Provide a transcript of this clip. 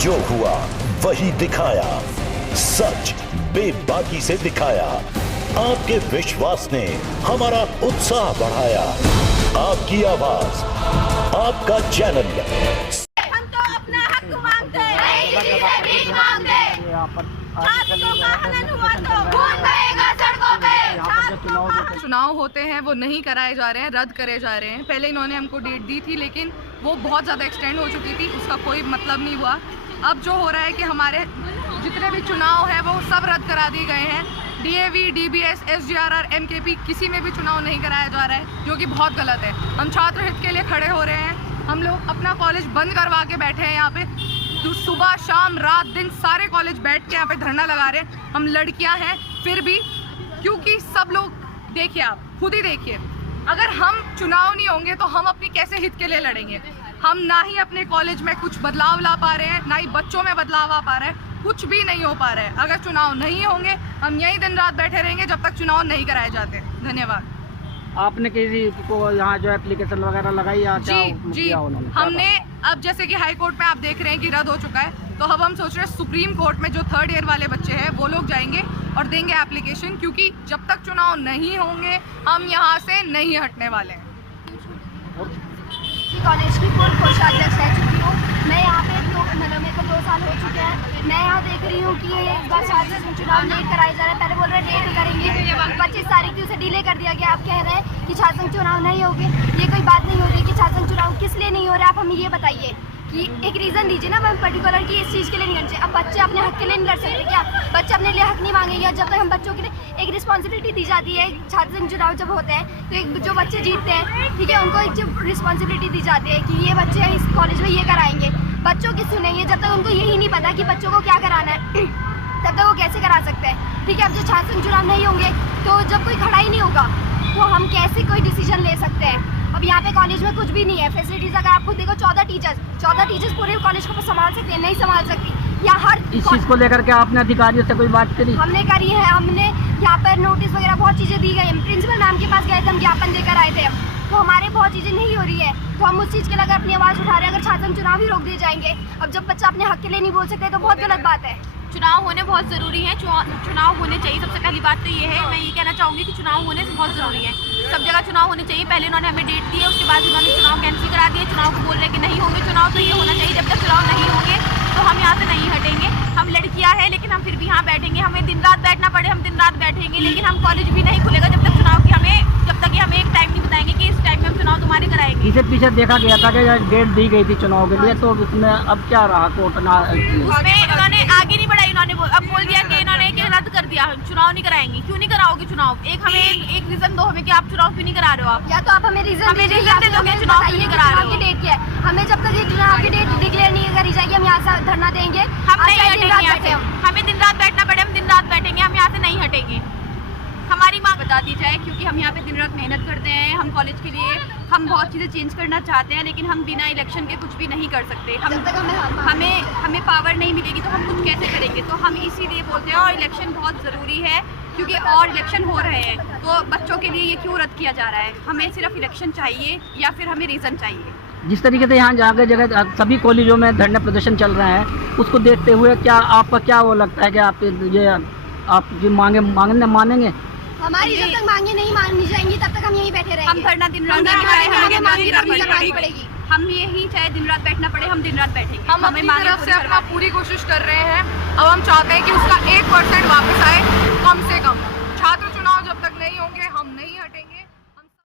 जो हुआ वही दिखाया, सच बेबाकी से दिखाया। आपके विश्वास ने हमारा उत्साह बढ़ाया। आपकी आवाज, आपका चैनल। हम तो अपना हक मांगते हैं, छात्रों का हनन हुआ तो खून बहेगा सड़कों पे। चुनाव होते हैं वो नहीं कराए जा रहे हैं, रद्द करे जा रहे हैं। पहले इन्होंने हमको डेट दी थी लेकिन वो बहुत ज़्यादा एक्सटेंड हो चुकी थी, उसका कोई मतलब नहीं हुआ। अब जो हो रहा है कि हमारे जितने भी चुनाव हैं वो सब रद्द करा दिए गए हैं। DAV, DBS, SGRR, MKP किसी में भी चुनाव नहीं कराया जा रहा है, जो कि बहुत गलत है। हम छात्र हित के लिए खड़े हो रहे हैं। हम लोग अपना कॉलेज बंद करवा के बैठे हैं यहाँ पे, सुबह शाम रात दिन सारे कॉलेज बैठ के यहाँ पे धरना लगा रहे हैं। हम लड़कियाँ हैं फिर भी, क्योंकि सब लोग देखिए, आप खुद ही देखिए, अगर हम चुनाव नहीं होंगे तो हम अपनी कैसे हित के लिए लड़ेंगे। हम ना ही अपने कॉलेज में कुछ बदलाव ला पा रहे हैं, ना ही बच्चों में बदलाव आ पा रहा है, कुछ भी नहीं हो पा रहा है। अगर चुनाव नहीं होंगे हम यही दिन रात बैठे रहेंगे जब तक चुनाव नहीं कराए जाते। धन्यवाद। आपने किसी को यहाँ जो एप्लीकेशन वगैरह लगाई या जी हमने, अब जैसे कि हाई कोर्ट में आप देख रहे हैं कि रद्द हो चुका है, तो अब हम सोच रहे हैं सुप्रीम कोर्ट में जो 3rd ईयर वाले बच्चे हैं वो लोग जाएंगे और देंगे एप्लीकेशन, क्योंकि जब तक चुनाव नहीं होंगे हम यहाँ से नहीं हटने वाले हैं। कॉलेज की पूर्व कोषाध्यक्ष रह चुकी हूँ मैं। यहाँ पे मेरे को 2 साल हो चुके हैं। मैं यहाँ देख रही हूँ कि इस बार छात्र चुनाव लेट कराया जा रहा है। पहले बोल रहे हैं लेट करेंगे, 25 तारीख की उसे डिले कर दिया गया। आप कह रहे हैं कि छात्र चुनाव नहीं होंगे। ये कोई बात नहीं हो रही कि छात्र चुनाव किस लिए नहीं हो रहा है। आप हमें ये बताइए कि एक रीज़न दीजिए ना, मैम पर्टिकुलर कि इस चीज़ के लिए नहीं करना चाहिए। अब बच्चे अपने हक के लिए नहीं लड़ सकते क्या? बच्चे अपने लिए हक नहीं मांगेंगे। जब तक हम बच्चों के लिए एक रिस्पॉन्सिबिलिटी दी जाती है, छात्र संघ चुनाव जब होते हैं तो एक जो बच्चे जीतते हैं, ठीक है, उनको एक जो रिस्पॉन्सिबिलिटी दी जाती है कि ये बच्चे इस कॉलेज में ये कराएंगे, बच्चों की सुनेंगे। जब तक उनको यही नहीं पता कि बच्चों को क्या कराना है तब तक वो कैसे करा सकते हैं? ठीक है, अब जो छात्र संघ चुनाव नहीं होंगे तो जब कोई खड़ा ही नहीं होगा तो हम कैसे कोई डिसीजन ले सकते हैं? अब यहाँ पे कॉलेज में कुछ भी नहीं है, फैसिलिटीज अगर आप खुद देखो 14 टीचर्स पूरे कॉलेज को संभाल सकते हैं, नहीं संभाल सकती। यहाँ हर इस चीज़ को लेकर के आपने अधिकारियों से कोई बात करी? हमने करी है, हमने यहाँ पर नोटिस वगैरह बहुत चीज़ें दी गई। प्रिंसिपल मैम के पास गए थे, हम ज्ञापन देकर आए थे। तो हमारे बहुत चीज़ें नहीं हो रही है तो हम उस चीज़ के लिए अपनी आवाज़ उठा रहे हैं। अगर छात्र चुनाव ही रोक दिए जाएंगे, अब जब बच्चा अपने हक के लिए नहीं बोल सकते तो बहुत गलत बात है। चुनाव होने बहुत ज़रूरी है, चुनाव होने चाहिए। सबसे पहली बात तो ये है, मैं ये कहना चाहूँगी कि चुनाव होने से बहुत ज़रूरी है। सब जगह चुनाव होने चाहिए। पहले इन्होंने हमें डेट दी है, उसके बाद इन्होंने चुनाव कैंसिल करा दिए। चुनाव को बोल रहे हैं कि नहीं होंगे चुनाव, तो ये होना चाहिए। जब तक चुनाव नहीं होंगे तो हम यहाँ से नहीं हटेंगे। हम लड़कियाँ हैं लेकिन हम फिर भी यहाँ बैठेंगे। हमें दिन रात बैठना पड़े हम दिन रात बैठेंगे, लेकिन हम कॉलेज भी नहीं खुलेगा जब तक चुनाव की जब तक हमें एक टाइम नहीं बताएंगे कि इस टाइम में हम चुनाव तुम्हारे कराएंगे। इसे पीछे देखा गया था कि डेट दी गई थी चुनाव के लिए, तो उसमें अब क्या रहा कोर्ट उसमें उन्होंने आगे नहीं बढ़ाई। इन्होंने अब बोल दिया कि इन्होंने रद्द कर दिया, चुनाव नहीं कराएंगे। क्यों नहीं कराओगे चुनाव? हमें एक रीजन दो हमें कि आप चुनाव क्यों नहीं करा रहे हो। आप या तो आप हमें रीजन दे दोगे चुनाव क्यों नहीं करा रहे हो। डेट क्या है? हमें जब तक ये चुनाव की डेट डिक्लेयर नहीं करी जाएगी हम यहाँ से धरना देंगे। हम नहीं हटेंगे यहाँ से। हमें दिन रात बैठना पड़े हम दिन रात बैठेंगे, हम यहाँ से नहीं हटेंगे। हमारी मांग बता दी जाए, क्योंकि हम यहाँ पे दिन रात मेहनत करते हैं। हम कॉलेज के लिए हम बहुत चीज़ें चेंज करना चाहते हैं, लेकिन हम बिना इलेक्शन के कुछ भी नहीं कर सकते। हमें पावर नहीं मिलेगी तो हम कुछ कैसे करेंगे? तो हम इसीलिए बोलते हैं, और इलेक्शन बहुत ज़रूरी है क्योंकि और इलेक्शन हो रहे हैं, तो बच्चों के लिए ये क्यों रद्द किया जा रहा है? हमें सिर्फ इलेक्शन चाहिए या फिर हमें रीज़न चाहिए? जिस तरीके से यहाँ जगह जगह सभी कॉलेजों में धरना प्रदर्शन चल रहा है, उसको देखते हुए क्या आपका क्या वो लगता है कि आप ये मानेंगे? हमारी जब तक मांगे नहीं मानी जाएंगी तब तक हम यहीं बैठे रहेंगे। हम धरना दिन रात पड़ेगी। हम यही चाहे दिन रात बैठना पड़े, हम दिन रात बैठेंगे। हम अपनी तरफ से अपना पूरी कोशिश कर रहे हैं। अब हम चाहते हैं कि उसका 1%